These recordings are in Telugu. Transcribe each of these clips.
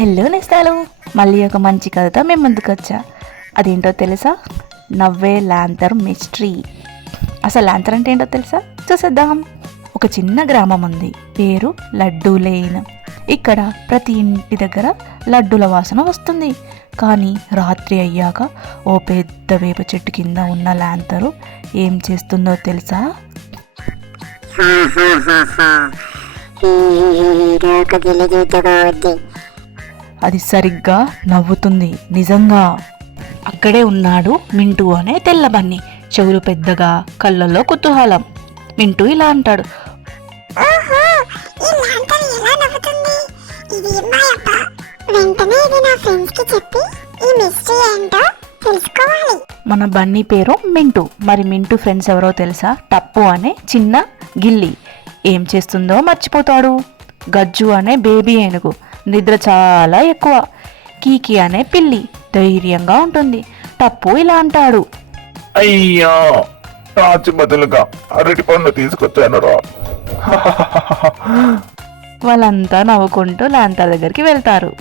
హలో నేస్తాలు. మళ్ళీ ఒక మంచి కథతో మేము ముందుకు వచ్చా. అదేంటో తెలుసా? నవ్వే ల్యాంతర్ మిస్టరీ. అసలు ల్యాంతర్ అంటే ఏంటో తెలుసా? చూసేద్దాం. ఒక చిన్న గ్రామం ఉంది. పేరు లడ్డూ లేన్. ఇక్కడ ప్రతి ఇంటి దగ్గర లడ్డూల వాసన వస్తుంది. కానీ రాత్రి అయ్యాక ఓ పెద్ద వేప చెట్టు కింద ఉన్న ల్యాంతరు ఏం చేస్తుందో తెలుసా? నాకు అది సరిగ్గా నవ్వుతుంది. నిజంగా. అక్కడే ఉన్నాడు మింటూ అనే తెల్ల బన్ని చెవులు పెద్దగా కళ్ళల్లో కుతూహలం. మింటూ ఇలా అంటాడు. మన బన్నీ పేరు మింటూ. మరి మింటూ ఫ్రెండ్స్ ఎవరో తెలుసా? టప్పు అనే చిన్న గిల్లి. ఏం చేస్తుందో మర్చిపోతాడు. గజ్జు అనే బేబీ ఏనుగు. నిద్ర చాలా ఎక్కువ. కీకి అనే పిల్లి ధైర్యంగా ఉంటుంది. టప్పు ఇలా అంటాడు. అయ్యా రాచి బదులుగా అరటి పండు తీసుకొచ్చాను రా. వాళ్ళంతా నవ్వుకుంటూ లాంతర్ దగ్గరికి వెళ్తారు.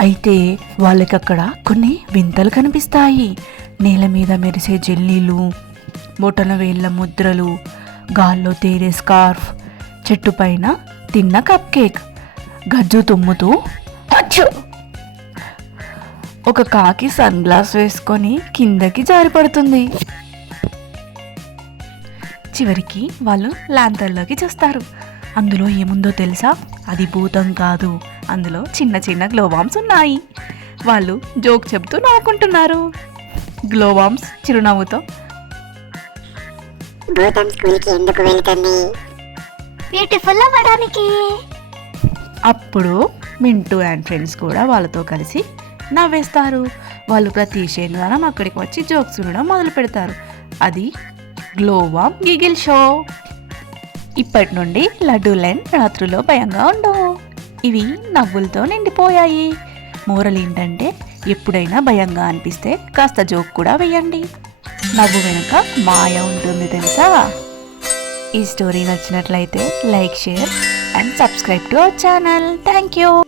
అయితే వాళ్ళకి అక్కడ కొన్ని వింతలు కనిపిస్తాయి. నేల మీద మెరిసే జెల్లీలు బొటన వేళ్ళ ముద్రలు గాల్లో తేరే స్కార్ఫ్ చెట్టు పైన తిన్న కప్ కేక్. గజ్జు తుమ్ముతూ "అచ్చో!" ఒక కాకి సన్ గ్లాస్ వేసుకొని కిందకి జారిపడుతుంది. చివరికి వాళ్ళు లాంతర్లోకి చూస్తారు. అందులో ఏముందో తెలుసా? అది భూతం కాదు. అందులో చిన్న చిన్న గ్లోవామ్స్ ఉన్నాయి. వాళ్ళు జోక్ చెప్తూ నవ్వుకుంటున్నారు. గ్లోవామ్స్ చిరునవ్వుతో భూతం స్కూల్కి ఎందుకు వెళ్తుంది? బ్యూటిఫుల్ అవ్వడానికి. అప్పుడు మింటూ అండ్ ఫ్రెండ్స్ కూడా వాళ్ళతో కలిసి నవ్వేస్తారు. వాళ్ళు ప్రతి శనివారం అక్కడికి వచ్చి జోక్స్ వినడం మొదలు పెడతారు. అది గ్లోవామ్ గిగిల్ షో. ఇప్పటి నుండి లడ్డూ రాత్రుల్లో భయంగా ఉండవు. ఇవి నవ్వులతో నిండిపోయాయి. మోరల్ ఏంటంటే ఎప్పుడైనా భయంగా అనిపిస్తే కాస్త జోక్ కూడా వేయండి. నవ్వు వెనుక మాయ ఉంటుంది తెలుసా? ఈ స్టోరీ నచ్చినట్లయితే like share and subscribe to our channel. Thank you.